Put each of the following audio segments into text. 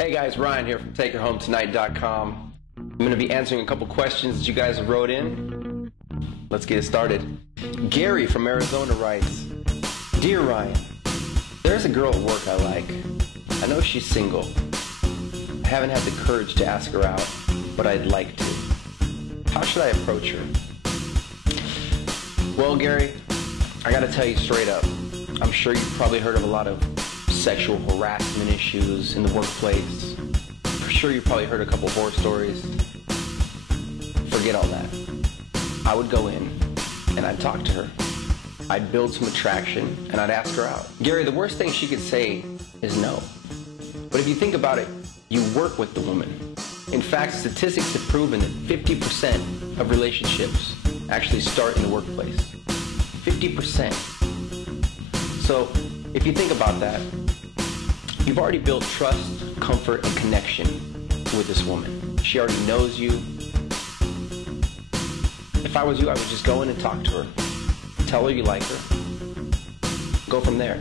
Hey guys, Ryan here from TakeHerHomeTonight.com. I'm going to be answering a couple questions that you guys have wrote in. Let's get it started. Gary from Arizona writes, Dear Ryan, there's a girl at work I like. I know she's single. I haven't had the courage to ask her out, but I'd like to. How should I approach her? Well, Gary, I got to tell you straight up. I'm sure you've probably heard of a lot of sexual harassment issues in the workplace. For sure you've probably heard a couple horror stories. Forget all that. I would go in and I'd talk to her. I'd build some attraction and I'd ask her out. Gary, the worst thing she could say is no. But if you think about it, you work with the woman. In fact, statistics have proven that 50% of relationships actually start in the workplace. 50%. So, if you think about that, you've already built trust, comfort, and connection with this woman. She already knows you. If I was you, I would just go in and talk to her. Tell her you like her. Go from there.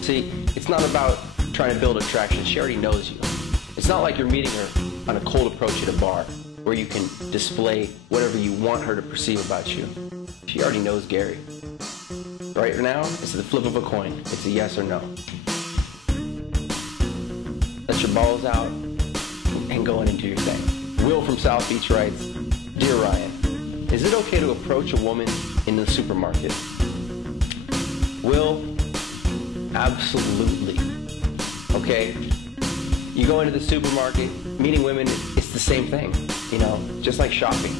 See, it's not about trying to build attraction. She already knows you. It's not like you're meeting her on a cold approach at a bar where you can display whatever you want her to perceive about you. She already knows Gary. Right now, it's the flip of a coin. It's a yes or no. Let your balls out and go in and do your thing. Will from South Beach writes, Dear Ryan, is it okay to approach a woman in the supermarket? Will, absolutely. Okay? You go into the supermarket, meeting women, it's the same thing. You know, just like shopping.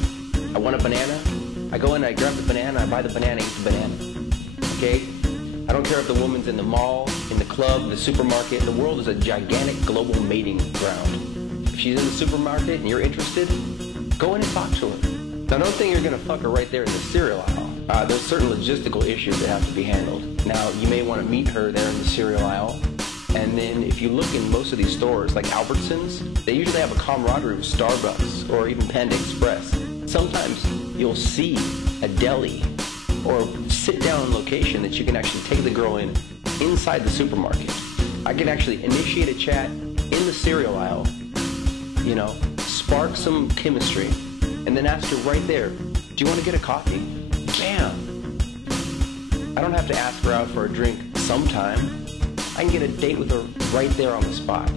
I want a banana, I go in, I grab the banana, I buy the banana, eat the banana. Okay? I don't care if the woman's in the mall, in the club, the supermarket. The world is a gigantic global mating ground. If she's in the supermarket and you're interested, go in and talk to her. Now, don't think you're going to fuck her right there in the cereal aisle. There's certain logistical issues that have to be handled. Now, you may want to meet her there in the cereal aisle. And then if you look in most of these stores, like Albertsons, they usually have a camaraderie with Starbucks or even Panda Express. Sometimes you'll see a deli or sit-down location that you can actually take the girl in inside the supermarket. I can actually initiate a chat in the cereal aisle, you know, spark some chemistry, and then ask her right there, do you want to get a coffee? Bam! I don't have to ask her out for a drink sometime. I can get a date with her right there on the spot.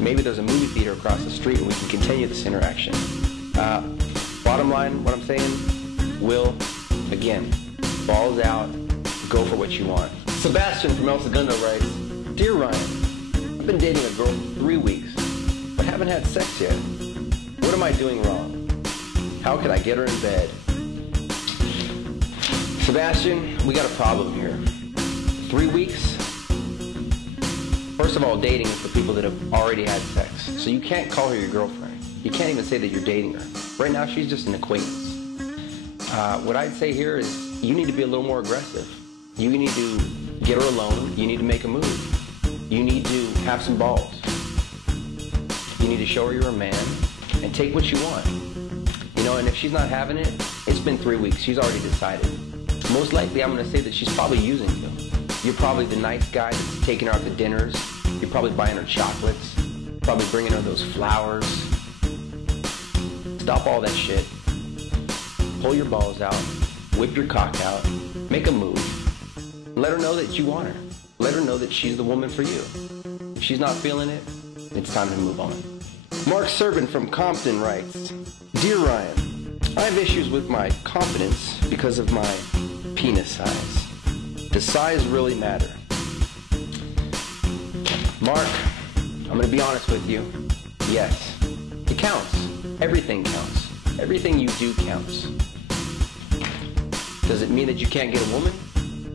Maybe there's a movie theater across the street and we can continue this interaction. Bottom line, what I'm saying, Will, again, balls out, go for what you want. Sebastian from El Segundo writes, Dear Ryan, I've been dating a girl for 3 weeks, but haven't had sex yet. What am I doing wrong? How could I get her in bed? Sebastian, we got a problem here. 3 weeks? First of all, dating is for people that have already had sex. So you can't call her your girlfriend. You can't even say that you're dating her. Right now, she's just an acquaintance. What I'd say here is you need to be a little more aggressive. You need to get her alone. You need to make a move. You need to have some balls. You need to show her you're a man and take what you want. You know, and if she's not having it, it's been 3 weeks. She's already decided. Most likely, I'm going to say that she's probably using you. You're probably the nice guy that's taking her out to dinners. You're probably buying her chocolates. Probably bringing her those flowers. Stop all that shit. Pull your balls out. Whip your cock out. Make a move. Let her know that you want her. Let her know that she's the woman for you. If she's not feeling it, it's time to move on. Mark Serban from Compton writes, Dear Ryan, I have issues with my confidence because of my penis size. Does size really matter? Mark, I'm going to be honest with you. Yes, it counts. Everything counts. Everything you do counts. Does it mean that you can't get a woman?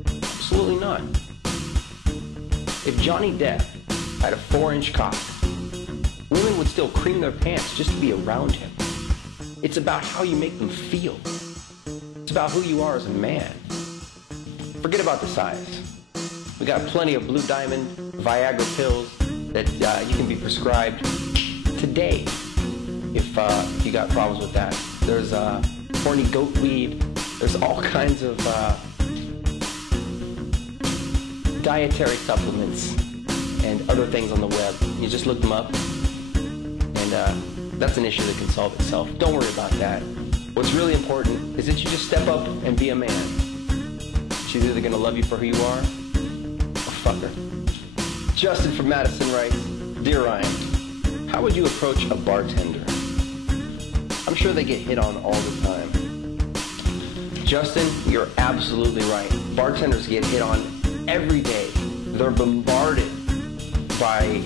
Absolutely not. If Johnny Depp had a 4-inch cock, women would still cream their pants just to be around him. It's about how you make them feel. It's about who you are as a man. Forget about the size. We got plenty of Blue Diamond, Viagra pills that you can be prescribed today if you got problems with that. There's horny goat weed. There's all kinds of dietary supplements and other things on the web. You just look them up, and that's an issue that can solve itself. Don't worry about that. What's really important is that you just step up and be a man. She's either gonna love you for who you are, or fuck her. Justin from Madison writes, Dear Ryan, how would you approach a bartender? I'm sure they get hit on all the time. Justin, you're absolutely right. Bartenders get hit on every day. They're bombarded by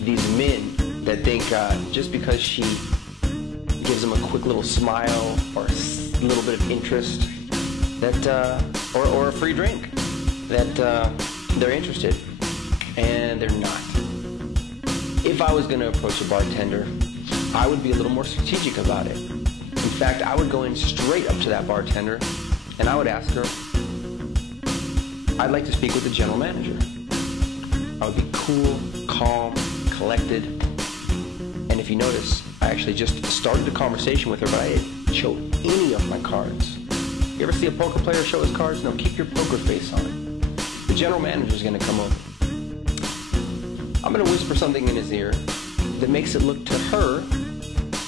these men that think just because she gives them a quick little smile or a little bit of interest, that or a free drink, that they're interested, and they're not. If I was going to approach a bartender, I would be a little more strategic about it. In fact, I would go in straight up to that bartender, and I would ask her, I'd like to speak with the general manager. I would be cool, calm, collected, and if you notice, I actually just started a conversation with her, but I didn't show any of my cards. You ever see a poker player show his cards? No, keep your poker face on. The general manager is going to come over. I'm going to whisper something in his ear that makes it look to her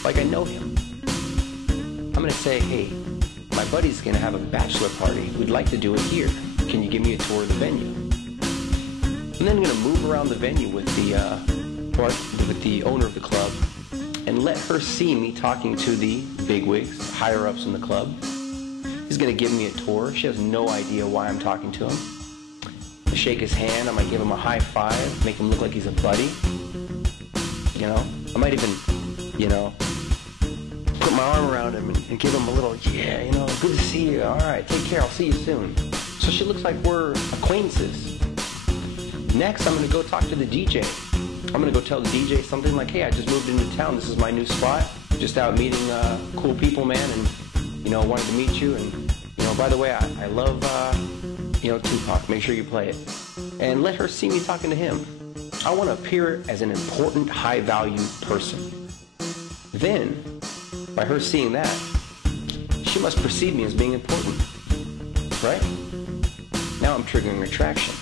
like I know him. I'm going to say, hey, my buddy's going to have a bachelor party. We'd like to do it here. Can you give me a tour of the venue? And then I'm going to move around the venue with the owner of the club and let her see me talking to the bigwigs, higher-ups in the club. He's going to give me a tour. She has no idea why I'm talking to him. I shake his hand. I might give him a high five, make him look like he's a buddy. You know, I might even, put my arm around him and give him a little, yeah, good to see you. All right, take care. I'll see you soon. So she looks like we're acquaintances. Next, I'm going to go talk to the DJ. I'm going to go tell the DJ something like, hey, I just moved into town. This is my new spot. Just out meeting cool people, man, and, wanted to meet you. And, by the way, I love, Tupac. Make sure you play it. And let her see me talking to him. I want to appear as an important, high-value person. Then, by her seeing that, she must perceive me as being important. Right? Now I'm triggering attraction.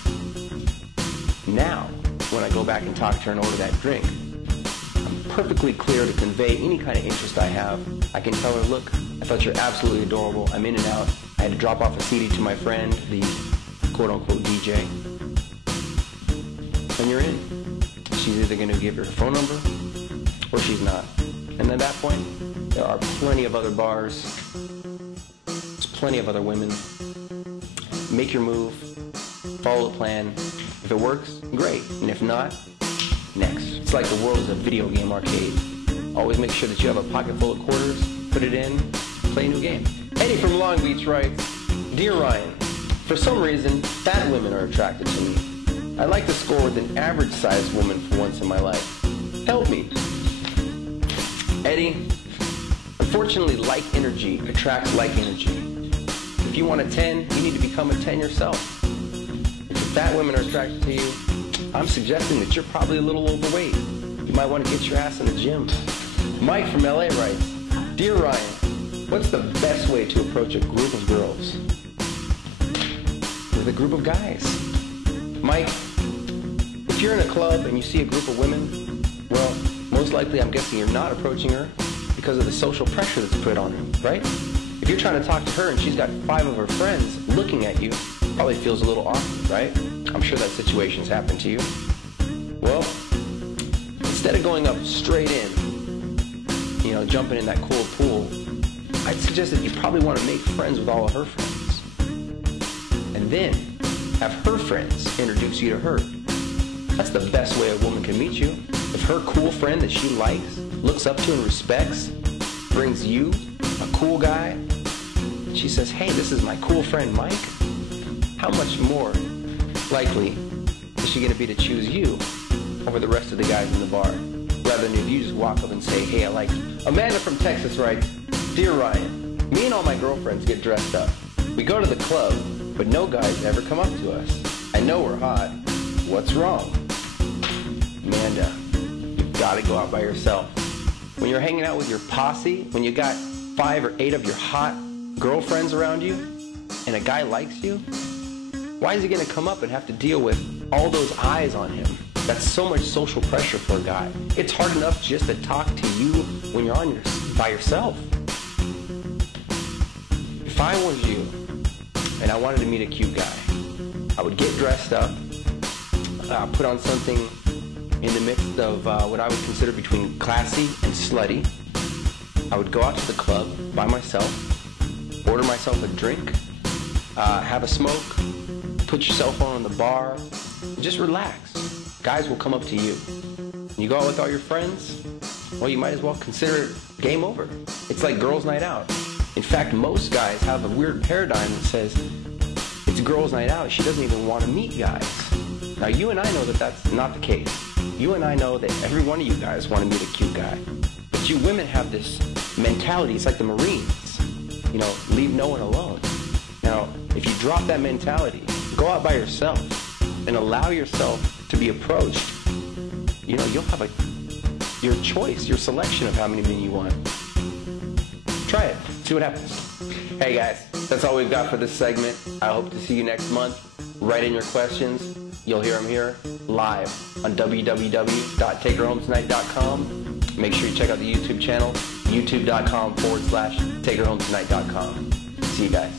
Now, when I go back and talk to her and order that drink, I'm perfectly clear to convey any kind of interest I have. I can tell her, look, I thought you're absolutely adorable. I'm in and out. I had to drop off a CD to my friend, the quote-unquote DJ. And you're in. She's either going to give her phone number or she's not. And at that point, there are plenty of other bars. There's plenty of other women. Make your move. Follow the plan. If it works, great. And if not, next. It's like the world is a video game arcade. Always make sure that you have a pocket full of quarters, put it in, play a new game. Eddie from Long Beach writes, Dear Ryan, for some reason, fat women are attracted to me. I like to score with an average-sized woman for once in my life. Help me. Eddie, unfortunately, like energy attracts like energy. If you want a 10, you need to become a 10 yourself. If fat women are attracted to you, I'm suggesting that you're probably a little overweight. You might want to get your ass in the gym. Mike from LA writes, Dear Ryan, what's the best way to approach a group of girls? With a group of guys. Mike, if you're in a club and you see a group of women, well, most likely I'm guessing you're not approaching her because of the social pressure that's put on her, right? If you're trying to talk to her and she's got 5 of her friends looking at you, probably feels a little awkward, right? I'm sure that situation's happened to you. Well, instead of going up straight in, jumping in that cool pool, I'd suggest that you probably want to make friends with all of her friends. And then have her friends introduce you to her. That's the best way a woman can meet you. If her cool friend that she likes, looks up to and respects, brings you, a cool guy, she says, hey, this is my cool friend Mike, how much more likely is she going to be to choose you over the rest of the guys in the bar? Rather than if you just walk up and say, hey, I like you. Amanda from Texas writes, Dear Ryan, me and all my girlfriends get dressed up. We go to the club, but no guys ever come up to us. I know we're hot. What's wrong? Amanda, you've got to go out by yourself. When you're hanging out with your posse, when you got 5 or 8 of your hot girlfriends around you, and a guy likes you, why is he going to come up and have to deal with all those eyes on him? That's so much social pressure for a guy. It's hard enough just to talk to you when you're by yourself. If I was you and I wanted to meet a cute guy, I would get dressed up, put on something in the midst of what I would consider between classy and slutty. I would go out to the club by myself, order myself a drink, have a smoke, put your cell phone on the bar, and just relax. Guys will come up to you. You go out with all your friends, well, you might as well consider it game over. It's like girls' night out. In fact, most guys have a weird paradigm that says it's girls' night out. She doesn't even want to meet guys. Now, you and I know that that's not the case. You and I know that every one of you guys want to meet a cute guy. But you women have this mentality. It's like the Marines. You know, leave no one alone. Now, if you drop that mentality, go out by yourself and allow yourself to be approached, you know, you'll have your choice, your selection of how many men you want. Try it. See what happens. Hey guys, that's all we've got for this segment. I hope to see you next month. Write in your questions. You'll hear them here live on www.takeherhometonight.com. Make sure you check out the YouTube channel, youtube.com/takeherhometonight.com. See you guys.